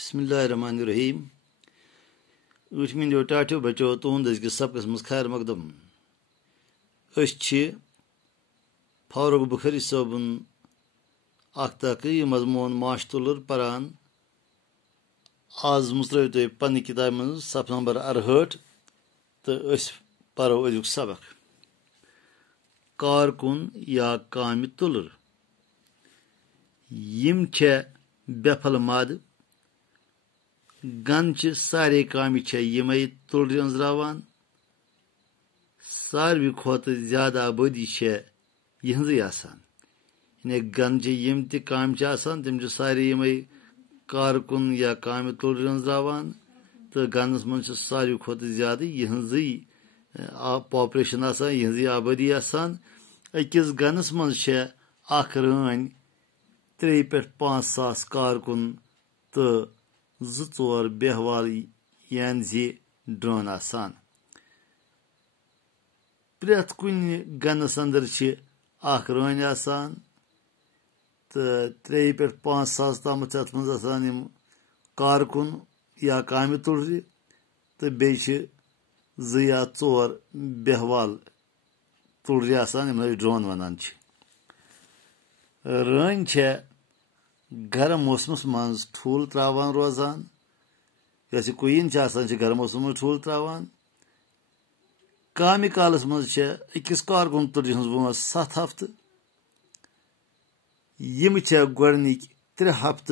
बिस्मिल्लाहिर्रहमानिर्रहीम। मीडियो टाठो बचो तुंद अजकिस सबकस मज खैर मकदम। फारूक बुखारी सबन तहकीकी मजमून माशतुलर परान। आज मुस्त्रव तुह पन्न किताब मज सफ नंबर 68 तो परो अजुक सबक। कारकुन या कामि तुलर यम बेफल माद गन सारे कामि यमई तुलर अंजरावान। सारवी खोत ज्यादा आबादी यहजे आसान। यानी गन यम काम तम सारे यमई कारकुन या कामि तुलर अंजरावान। तो गनस मन सारवी खोत ज्यादा यहजे पॉपुलेशन आसान, यहजे आबादी आसान। अकिस गनस मन रन 3 पे 5 सास कारकुन तो 2-4 बेहवाल यानी ड्रोन आसान। प्रेथ कुन गनस अंदर रन आसान तो 3 पे 5 सास तम अत मज आसान कारकुन या कामि तुलर तो बे 2 या 4 बेहवाल तुलर आसान ड्रोन वनान। रन गर्म मौसमस मज ठूल त्रावान रोजान। यस कुन गर्म मौसम मज ठूल त्रावान। कामि कालस मज अकिस कारकुन तुलर हज वोस 7 हफ्त। यम गोडनिक 3 हफ्त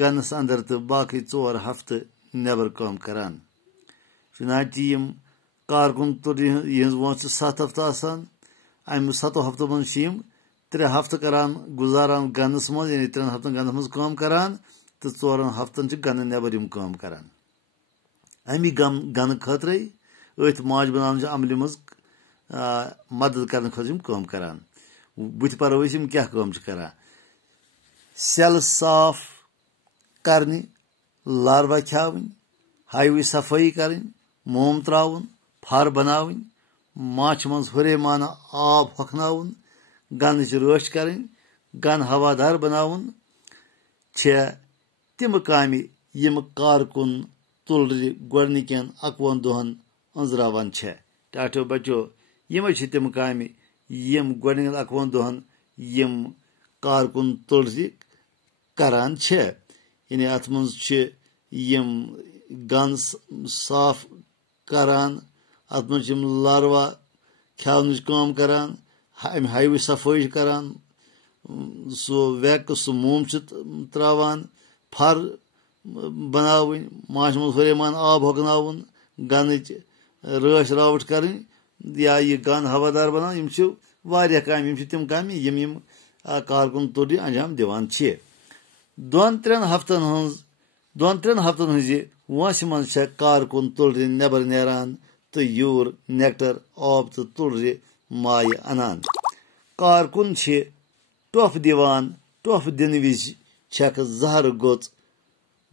गनस अंदर तो बाकी 4 हफ्त नेबर काम करान। चुनाच यम कारकुन तुलर यह वोस 7 हफ्त आसान। अम 7 हफ्त मज 3 हफ्त करान गुजारान गनस मज, यानी 3 हफ्तन गनस मज काम करान तो 4 हफ्तन गन नेबर काम करान। अमी गन खतर अथ माज बनान अमल मज मदद करने खतर काम करान। बुथ परो क्या काम करान। सेल साफ करने, लार्वा खावन, हाईवे सफाई करन, मोम त्रावन, फर बनावन, माछ मज हुरे माना आब हखनावन, गन रच करन, गन हवादार बनावन तिम कामि यम कारकुन तुलर गोडनिकन 11 दोहन अंजरावान। टाठो बचो यम तिम कामि यम गोडनिकन 11 दोहन यम कारकुन तुलर करान। यानी अत मज यम गन साफ करान, अत मज लार्वा खावन काम करान, हाईवे सफाई करान, सो वैक सो मोम त्रावान, फर बनावन, माछ मज हुरेमान आब हकनावन, गन रच रावट करन या यह गन हवादार बनान। यम वारिया कामि तिम कामि यम कारकुन तुलर अंजाम दिवान। 2-3 हफ्तन हज वोस मज कारकुन तुलर नेबर नेरान तो यूर नेक्टर आब तो तुलर माय अनान। कारकुन टोफ दिवान। टोफ दिन विज जहर गोच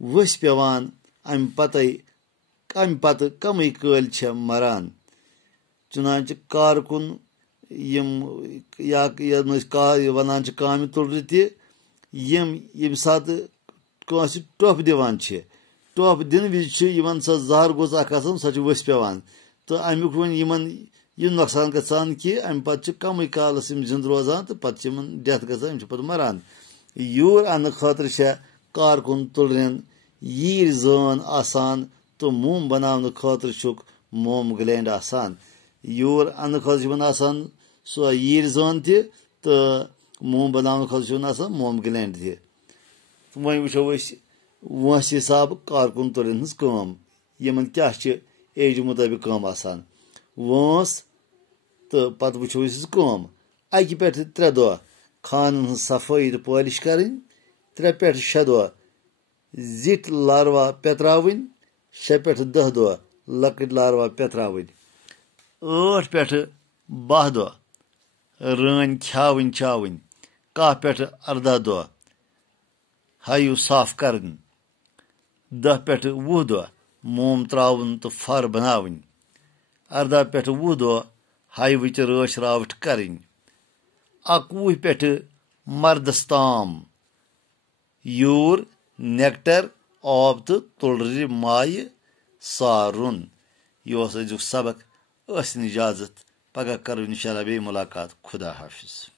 वस पेवान। अम पत कमई कल मरान। चुनाच कारकुन यम वनान कामि तुलर यम सात टोफ दिवान टोफ दिन विज सो जहर गोच सो वस पेवान। तो अमुक वन यह नुकसान गसान कि अम पत कम कालस जिंद रोजान तो पत डेथ गसान पत मरान। यूर अन्न खतर कारकुन तुलरन यीर जान आसान तो मोम बनाने खतर मोम ग्लैंड आसान। यूर अन्न खतर आसान सो यीर जान तो मोम बनाने खतर आसान मोम ग्लैंड वन वो वोस हिसाब कारकुन तुलरन हज काम यमन क्या एज मुताबिक काम आसान। वोस तो पत वो काम अकि पे 3 दह खान सफाई तो पॉलिश करन, 3 पे 6 दह जिट लार्वा पेत्रावन, 6 पे 10 दह लकट लार्वा पेत्रावन, 8 पे 12 दह रन खावन चावन, 10 पे 18 दह हायु साफ करन, 10 पे 20 दह मोम त्रावन तो फर बनावन, 18 पे 20 दह हाईवे रच रावट करन, 21 पे मर्दस ताम यूर नेक्टर आब तो तुलर माय सारुन। यह अजुक सबक। इजाजत, पगह करो इंशाल्लाह बे मुलाकात। खुदा हाफिज।